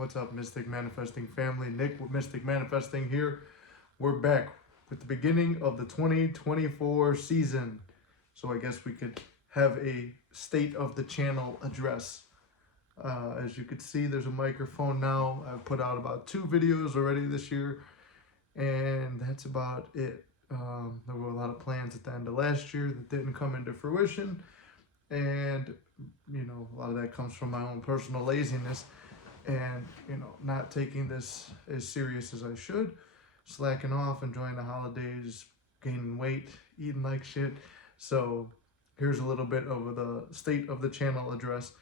What's up, Mystic Manifesting family? Nick with Mystic Manifesting here. We're back with the beginning of the 2024 season. So I guess we could have a state of the channel address. As you can see, there's a microphone now. I've put out about 2 videos already this year, and that's about it. There were a lot of plans at the end of last year that didn't come into fruition, and a lot of that comes from my own personal laziness and not taking this as serious as I should, slacking off, enjoying the holidays, gaining weight, eating like shit. So here's a little bit of the state of the channel address,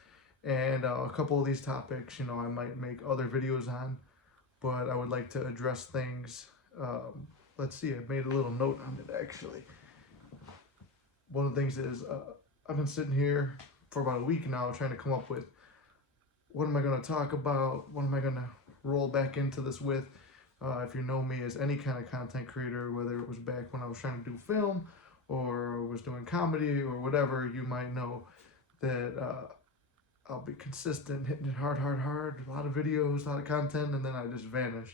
and a couple of these topics I might make other videos on, but I would like to address things. Let's see, I made a little note on it actually. One of the things is I've been sitting here for about a week now trying to come up with what am I going to talk about, what am I going to roll back into this with. If you know me as any kind of content creator, whether it was back when I was trying to do film or was doing comedy or whatever, you might know that I'll be consistent, hitting it hard, a lot of videos, a lot of content, and then I just vanish.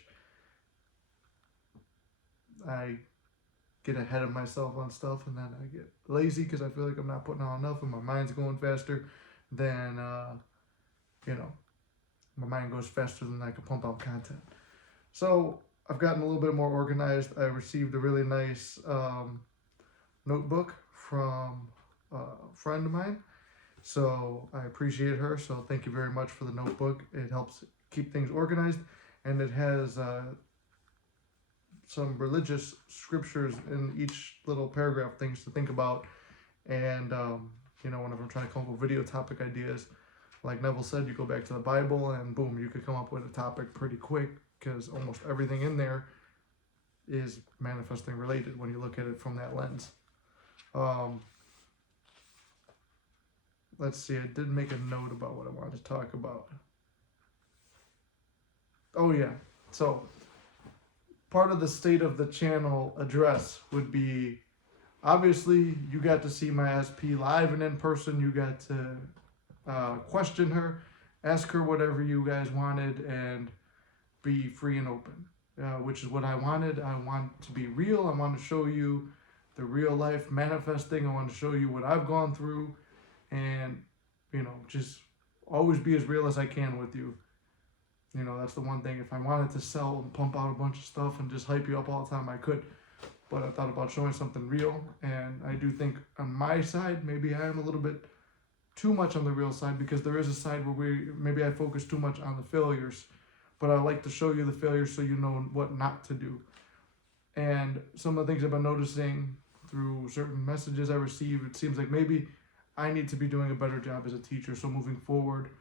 I get ahead of myself on stuff, and then I get lazy because I feel like I'm not putting out enough and my mind's going faster than my mind goes faster than I can pump out content. So I've gotten a little bit more organized. I received a really nice notebook from a friend of mine, so I appreciate her. So thank you very much for the notebook. It helps keep things organized, and it has some religious scriptures in each little paragraph, things to think about. And whenever I'm trying to come up with video topic ideas, like Neville said, you go back to the Bible and boom, you could come up with a topic pretty quick, because almost everything in there is manifesting related when you look at it from that lens. Let's see, I did make a note about what I wanted to talk about. Oh yeah, so part of the state of the channel address would be, obviously you got to see my SP live and in person. You got to question her, ask her whatever you guys wanted, and be free and open, which is what I wanted. I want to be real. I want to show you the real life manifesting. I want to show you what I've gone through, and just always be as real as I can with you. That's the one thing. If I wanted to sell and pump out a bunch of stuff and just hype you up all the time, I could. But I thought about showing something real, and I do think on my side, maybe I am a little bit too much on the real side, because there is a side where maybe I focus too much on the failures, but I like to show you the failures so you know what not to do. And some of the things I've been noticing through certain messages I receive, it seems like maybe I need to be doing a better job as a teacher. So moving forward,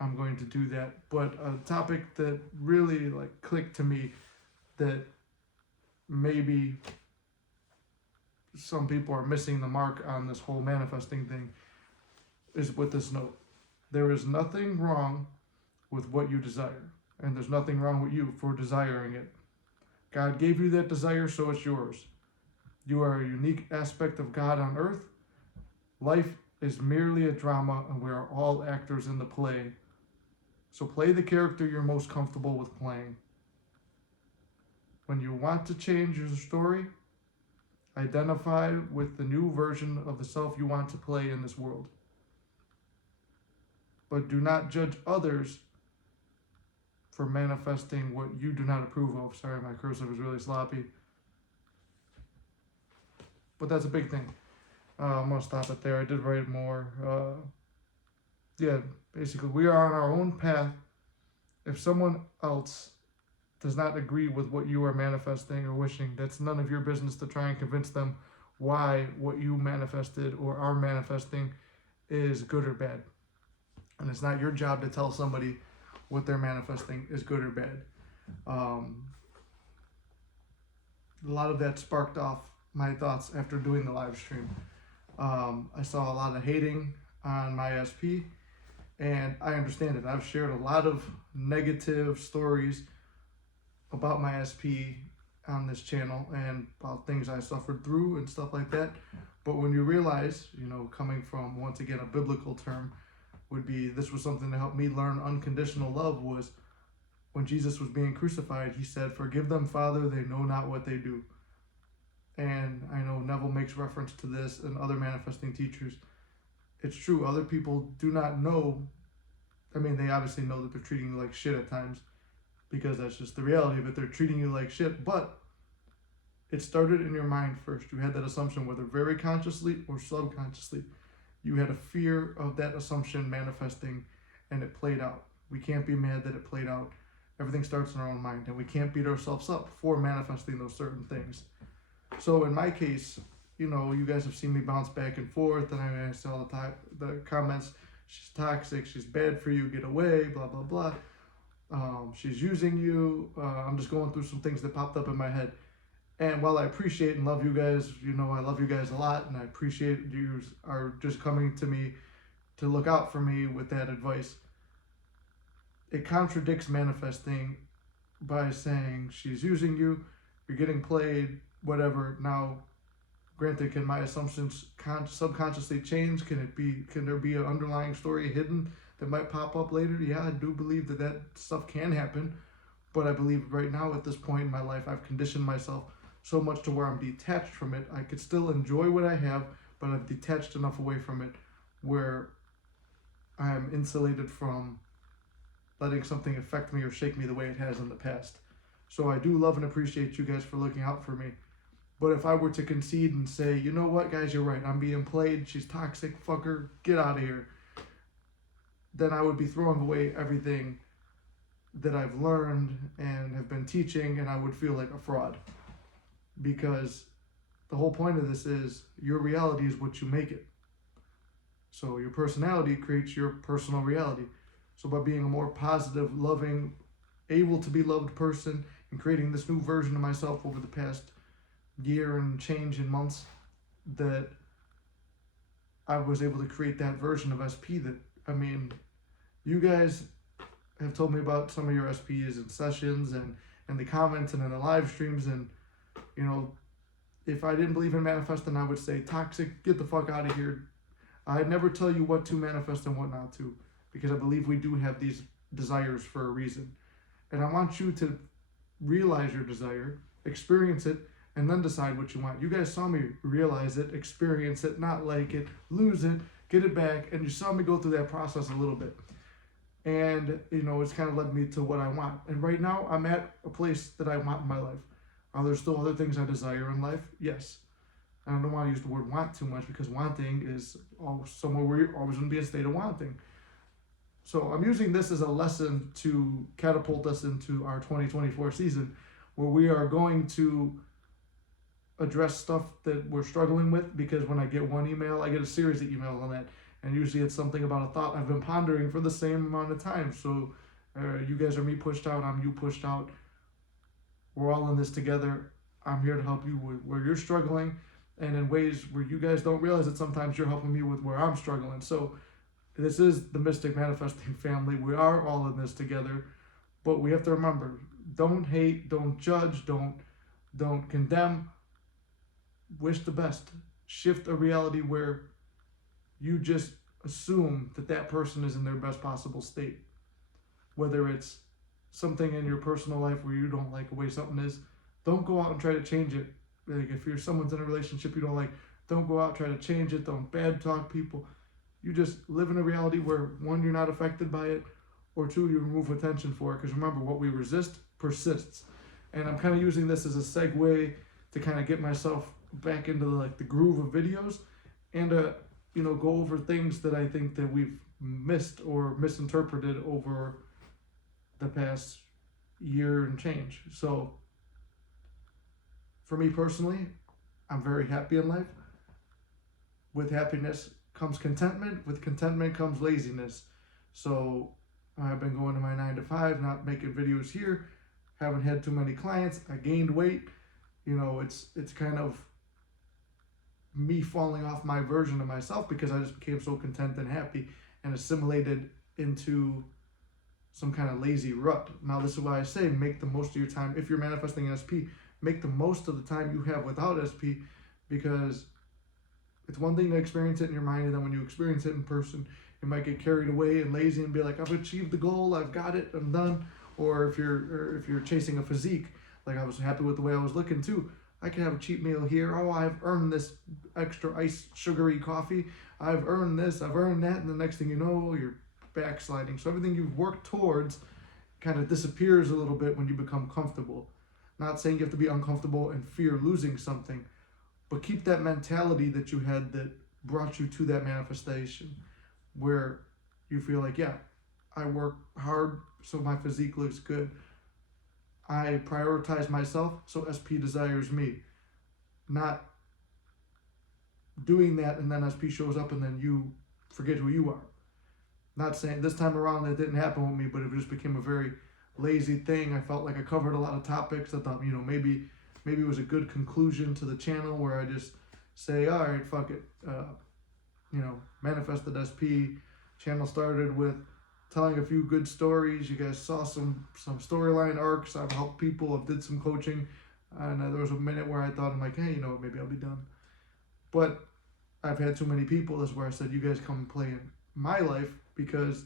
I'm going to do that. But a topic that really clicked to me, that maybe some people are missing the mark on this whole manifesting thing, is with this note. There is nothing wrong with what you desire, and there's nothing wrong with you for desiring it. God gave you that desire, so it's yours. You are a unique aspect of God on earth. Life is merely a drama, and we are all actors in the play. So play the character you're most comfortable with playing. When you want to change your story, identify with the new version of the self you want to play in this world. But do not judge others for manifesting what you do not approve of. Sorry, my cursive is really sloppy. But that's a big thing. I'm going to stop it there. I did write more. Basically, we are on our own path. If someone else does not agree with what you are manifesting or wishing, that's none of your business to try and convince them why what you manifested or are manifesting is good or bad. And it's not your job to tell somebody what they're manifesting is good or bad. A lot of that sparked off my thoughts after doing the live stream. I saw a lot of hating on my SP, and I understand it. I've shared a lot of negative stories about my SP on this channel and about things I suffered through and stuff like that. But when you realize, coming from, once again, a biblical term, would be, this was something to help me learn unconditional love, was when Jesus was being crucified, he said, "Forgive them, Father, they know not what they do." And I know Neville makes reference to this and other manifesting teachers. It's true. Other people do not know. I mean, they obviously know that they're treating you like shit at times, because that's just the reality of it. They're treating you like shit, but it started in your mind first. You had that assumption, whether very consciously or subconsciously. You had a fear of that assumption manifesting, and it played out. We can't be mad that it played out. Everything starts in our own mind, and we can't beat ourselves up for manifesting those certain things. So in my case, you guys have seen me bounce back and forth, and I see all the time the comments, she's toxic, she's bad for you, get away, blah, blah, blah. She's using you. I'm just going through some things that popped up in my head. And while I appreciate and love you guys, I love you guys a lot, and I appreciate you are just coming to me to look out for me with that advice. It contradicts manifesting by saying she's using you, you're getting played, whatever. Now, granted, can my assumptions subconsciously change? Can there be an underlying story hidden that might pop up later? Yeah, I do believe that stuff can happen, but I believe right now at this point in my life, I've conditioned myself so much to where I'm detached from it. I could still enjoy what I have, but I've detached enough away from it where I'm insulated from letting something affect me or shake me the way it has in the past. So I do love and appreciate you guys for looking out for me. But if I were to concede and say, you know what, guys, you're right, I'm being played, she's toxic, fuck her, get out of here, then I would be throwing away everything that I've learned and have been teaching, and I would feel like a fraud. Because the whole point of this is your reality is what you make it. So your personality creates your personal reality. So by being a more positive, loving, able to be loved person and creating this new version of myself over the past year and change in months, that I was able to create that version of SP that, you guys have told me about some of your SPs and sessions and the comments and in the live streams, and if I didn't believe in manifesting, I would say toxic, get the fuck out of here. I'd never tell you what to manifest and what not to, because I believe we do have these desires for a reason. And I want you to realize your desire, experience it, and then decide what you want. You guys saw me realize it, experience it, not like it, lose it, get it back, and you saw me go through that process a little bit. And, it's kind of led me to what I want. And right now, I'm at a place that I want in my life. Are there still other things I desire in life? Yes. I don't want to use the word want too much, because wanting is somewhere where you're always going to be in a state of wanting. So I'm using this as a lesson to catapult us into our 2024 season, where we are going to address stuff that we're struggling with, because when I get one email, I get a series of emails on that. And usually it's something about a thought I've been pondering for the same amount of time. So you guys are me pushed out, I'm you pushed out. We're all in this together. I'm here to help you with where you're struggling, and in ways where you guys don't realize that sometimes you're helping me with where I'm struggling. So this is the Mystic Manifesting family. We are all in this together, but we have to remember, don't hate, don't judge, don't condemn. Wish the best. Shift a reality where you just assume that person is in their best possible state. Whether it's something in your personal life where you don't like the way something is, don't go out and try to change it. Like if someone's in a relationship you don't like, don't go out and try to change it. Don't bad talk people. You just live in a reality where, one, you're not affected by it, or two, you remove attention for it. Because remember, what we resist persists. And I'm kind of using this as a segue to kind of get myself back into the groove of videos, and go over things that I think that we've missed or misinterpreted over the past year and change. So for me personally, I'm very happy in life. With happiness comes contentment. With contentment comes laziness. So I've been going to my 9 to 5, not making videos here. Haven't had too many clients. I gained weight. It's kind of me falling off my version of myself, because I just became so content and happy and assimilated into some kind of lazy rut. Now, this is why I say make the most of your time. If you're manifesting an SP, make the most of the time you have without SP, because it's one thing to experience it in your mind, and then when you experience it in person, you might get carried away and lazy and be like, I've achieved the goal, I've got it, I'm done. Or if you're chasing a physique, like I was happy with the way I was looking too. I can have a cheat meal here. Oh, I've earned this extra iced sugary coffee. I've earned this, I've earned that, and the next thing you know, you're backsliding. So everything you've worked towards kind of disappears a little bit when you become comfortable. Not saying you have to be uncomfortable and fear losing something, but keep that mentality that you had that brought you to that manifestation, where you feel like, yeah, I work hard so my physique looks good. I prioritize myself so SP desires me. Not doing that and then SP shows up and then you forget who you are. Not saying this time around that didn't happen with me, but it just became a very lazy thing. I felt like I covered a lot of topics. I thought, maybe it was a good conclusion to the channel where I just say, all right, fuck it. Manifested SP. Channel started with telling a few good stories. You guys saw some storyline arcs. I've helped people. I've did some coaching. And there was a minute where I thought, I'm like, hey, you know what, maybe I'll be done. But I've had too many people. That's where I said, you guys come and play in my life, because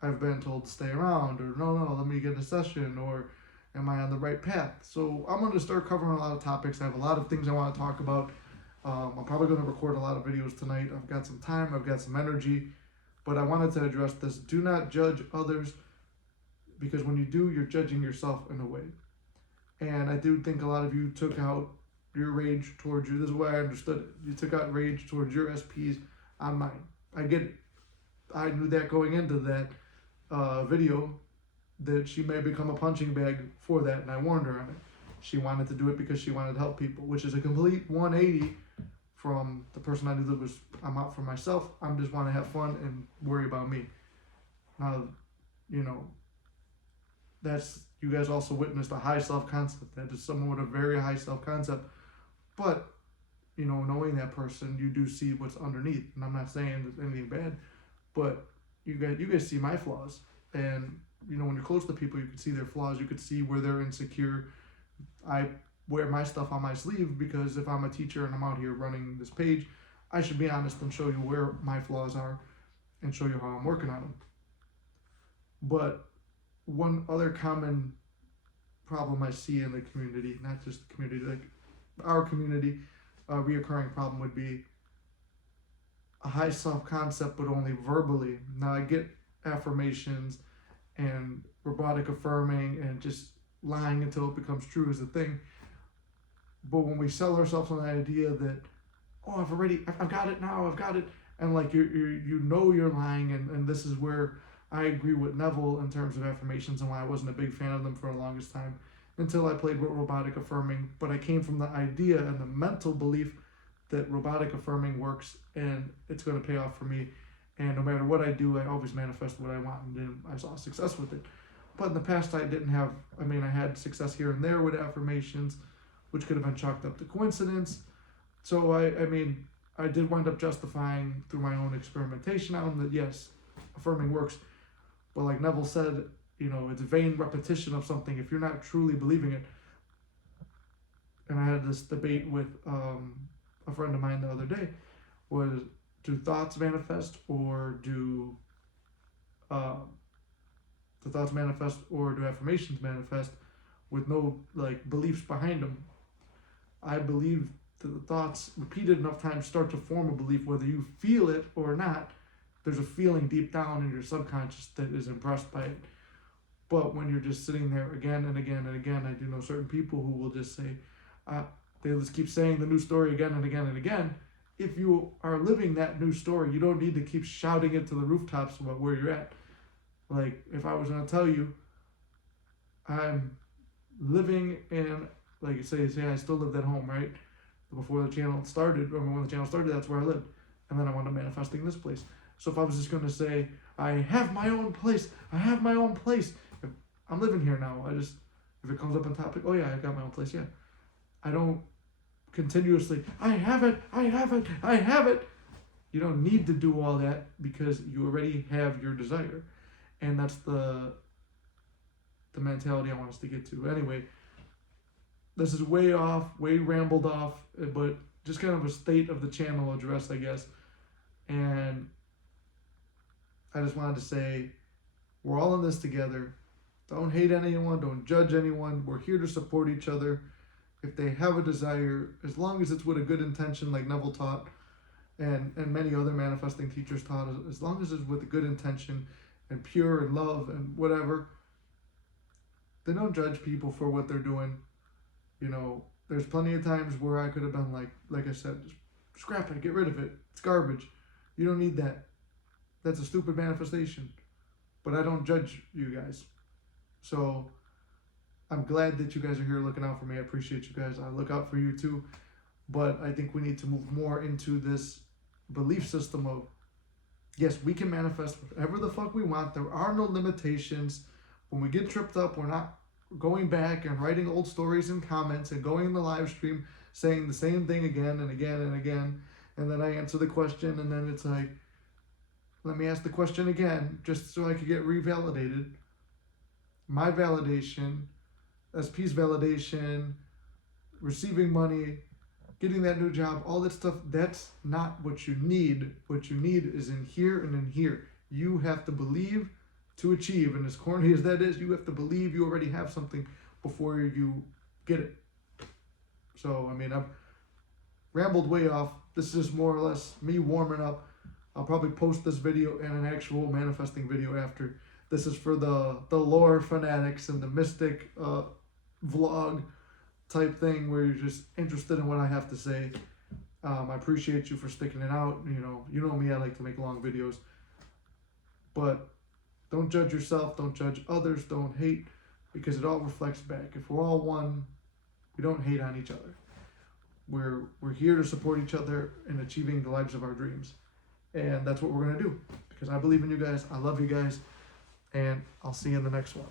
I've been told to stay around, or no, let me get a session, or am I on the right path? So I'm going to start covering a lot of topics. I have a lot of things I want to talk about. I'm probably going to record a lot of videos tonight. I've got some time. I've got some energy. But I wanted to address this. Do not judge others, because when you do, you're judging yourself in a way. And I do think a lot of you took out your rage towards you. This is why I understood it. You took out rage towards your SPs on mine. I get it. I knew that going into that video, that she may become a punching bag for that, and I warned her on it. She wanted to do it because she wanted to help people, which is a complete 180 from the person I knew that was, I'm out for myself. I just want to have fun and worry about me. Now, that's, you guys also witnessed a high self-concept. That is someone with a very high self-concept. But, knowing that person, you do see what's underneath. And I'm not saying there's anything bad, but you guys see my flaws. And, when you're close to people, you can see their flaws. You could see where they're insecure. I wear my stuff on my sleeve, because if I'm a teacher and I'm out here running this page, I should be honest and show you where my flaws are and show you how I'm working on them. But one other common problem I see in the community, not just the community, like our community, a reoccurring problem would be a high self-concept, but only verbally. Now, I get affirmations and robotic affirming and just lying until it becomes true is a thing. But when we sell ourselves on the idea that, oh, I've got it now, I've got it, and like you're lying, and this is where I agree with Neville in terms of affirmations and why I wasn't a big fan of them for the longest time until I played with robotic affirming. But I came from the idea and the mental belief that robotic affirming works and it's going to pay off for me. And no matter what I do, I always manifest what I want, and then I saw success with it. But in the past, I had success here and there with affirmations, which could have been chalked up to coincidence. So I did wind up justifying through my own experimentation on that, yes, affirming works. But like Neville said, it's vain repetition of something if you're not truly believing it. And I had this debate with a friend of mine the other day, was, do thoughts manifest, or do affirmations manifest with no beliefs behind them? I believe that the thoughts repeated enough times start to form a belief, whether you feel it or not. There's a feeling deep down in your subconscious that is impressed by it. But when you're just sitting there again and again and again, I do know certain people who will just say, they'll just keep saying the new story again and again and again. If you are living that new story, you don't need to keep shouting it to the rooftops about where you're at. Like, if I was going to tell you, I'm living in, like you say, I still lived at home, right? Before the channel started, or when the channel started, that's where I lived. And then I wound up manifesting this place. So if I was just going to say, I have my own place, if I'm living here now. If it comes up on topic, oh yeah, I got my own place, yeah. I don't continuously, I have it. You don't need to do all that, because you already have your desire. And that's the mentality I want us to get to. Anyway, this is way rambled off, but just kind of a state of the channel address, I guess. And I just wanted to say, we're all in this together. Don't hate anyone. Don't judge anyone. We're here to support each other. If they have a desire, as long as it's with a good intention, like Neville taught, and many other manifesting teachers taught, as long as it's with a good intention and pure and love and whatever, they don't judge people for what they're doing. You know, there's plenty of times where I could have been like I said, just scrap it, get rid of it. It's garbage. You don't need that. That's a stupid manifestation. But I don't judge you guys. So I'm glad that you guys are here looking out for me. I appreciate you guys. I look out for you too. But I think we need to move more into this belief system of, yes, we can manifest whatever the fuck we want. There are no limitations. When we get tripped up, we're not going back and writing old stories and comments and going in the live stream saying the same thing again and again and again. And then I answer the question and then it's like, let me ask the question again just so I could get revalidated. My validation, SP's validation, receiving money, getting that new job, all that stuff, that's not what you need. What you need is in here and in here. You have to believe to achieve. And as corny as that is, you have to believe you already have something before you get it. So, I mean, I've rambled way off. This is more or less me warming up. I'll probably post this video and an actual manifesting video after. This is for the lore fanatics and the mystic vlog type thing where you're just interested in what I have to say. I appreciate you for sticking it out. You know me, I like to make long videos. But don't judge yourself, don't judge others, don't hate, because it all reflects back. If we're all one, we don't hate on each other. We're here to support each other in achieving the lives of our dreams. And that's what we're going to do. Because I believe in you guys, I love you guys, and I'll see you in the next one.